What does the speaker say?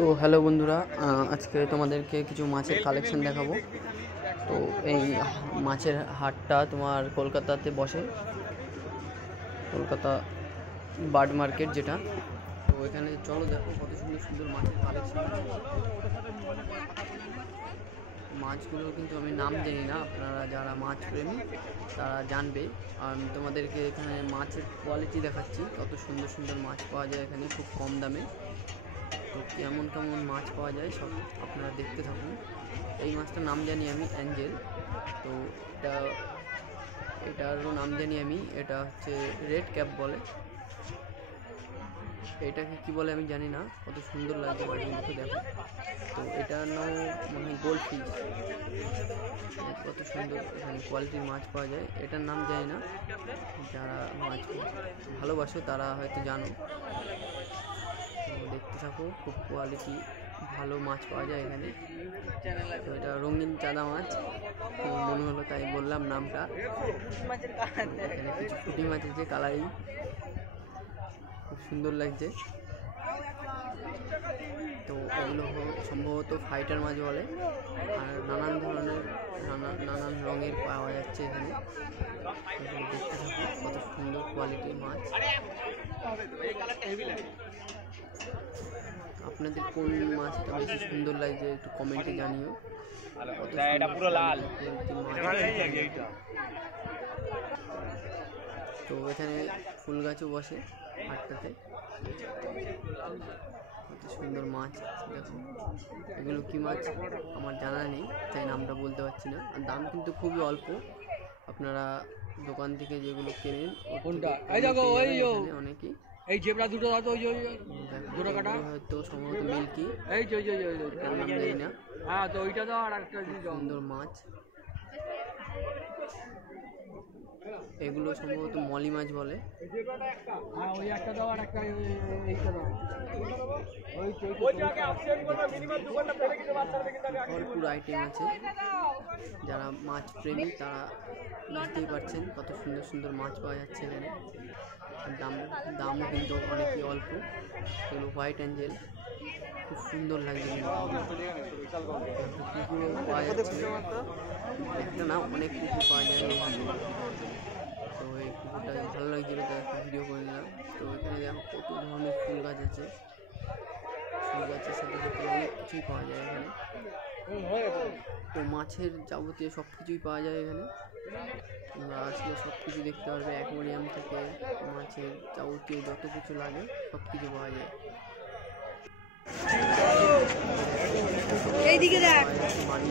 তো হ্যালো বন্ধুরা, আজকে তোমাদেরকে কিছু মাছের কালেকশন দেখাবো। তো এই মাছের হাটটা তোমার কলকাতাতে বসে, কলকাতা বার্ড মার্কেট যেটা। তো এখানে চলো দেখো কত সুন্দর সুন্দর মাছের কালেকশন আছে। মাছগুলো কিন্তু আমি নাম জানি না, আপনারা যারা মাছ প্রেমী তারা জানবে। আর আমি তোমাদেরকে এখানে মাছের কোয়ালিটি দেখাচ্ছি, কত সুন্দর সুন্দর মাছ পাওয়া যায় এখানে খুব কম দামে। তো কেমন কেমন মাছ পাওয়া যায় সব আপনারা দেখতে থাকুন। এই মাছটার নাম জানি আমি অ্যাঞ্জেল। তো এটারও নাম জানি আমি, এটা হচ্ছে রেড ক্যাপ বলে। এটাকে কি বলে আমি জানি না, কত সুন্দর লাগছে মাছগুলোকে দেখো। তো এটার নাম মানে গোল্ড ফিশ, কত সুন্দর এখানে কোয়ালিটির মাছ পাওয়া যায়। এটার নাম জানি না, যারা মাছ ভালোবাসো তারা হয়তো জানো। দেখতে থাকো, খুব কোয়ালিটি ভালো মাছ পাওয়া যায় এখানে। তো এটা রঙিন চাঁদা মাছ মনে হলো তাই বললাম নামটা। এখানে কিছু পুঁটি মাছ আছে, কালারিং খুব সুন্দর লাগছে। তো এগুলো সম্ভবত ফাইটার মাছ বলে। আর নানান ধরনের নানান রঙের পাওয়া যাচ্ছে এখানে। দেখতে থাকো কত সুন্দর কোয়ালিটির মাছ। আপনাদের কোন মাছটা বেশি সুন্দর লাগছে একটু কমেন্টে জানিও। তো এখানে ফুল গাছও বসে হাটটাতে, কত সুন্দর মাছ দেখো। এগুলো কি মাছ আমার জানা নেই, তাই নামটা বলতে পারছি না। আর দাম কিন্তু খুবই অল্প, আপনারা দোকান থেকে যেগুলো কেনেন অনেকেই। এই জেব্রা দুটো হয়তো দুটো কাটা হয়তো সম্ভবত মিল্কি, এই নাম জানি না। হ্যাঁ, তো ওইটা দাও। আর একটা সুন্দর মাছ, এগুলো সম্ভবত মলি মাছ বলে। ভরপুর আইটেম আছে, যারা মাছ প্রেমী তারা বুঝতেই পারছেন কত সুন্দর সুন্দর মাছ পাওয়া যাচ্ছে এখানে। দামও কিন্তু অনেকই অল্প। এগুলো হোয়াইট অ্যাঞ্জেল, খুব সুন্দর লাগছে। কুকুরও পাওয়া যাচ্ছে, একটা না অনেক কুকুর পাওয়া যায়। তো এই কুকুরটা ভালো লাগছিল তাই একটা ভিডিও করে নিলাম। তো এখানে দেখো কত ধরনের ফুল গাছ আছে, ফুল গাছের সাথে সাথে অনেক কিছুই পাওয়া যায় এখানে। তো মাছের যাবতীয় সব কিছুই পাওয়া যায় এখানে, তোমরা আসলে সব কিছু দেখতে পারবে। অ্যাকোয়ারিয়াম থেকে মাছের যাবতীয় যত কিছু লাগে সব কিছু পাওয়া যায়। এইদিকে দেখ, মানি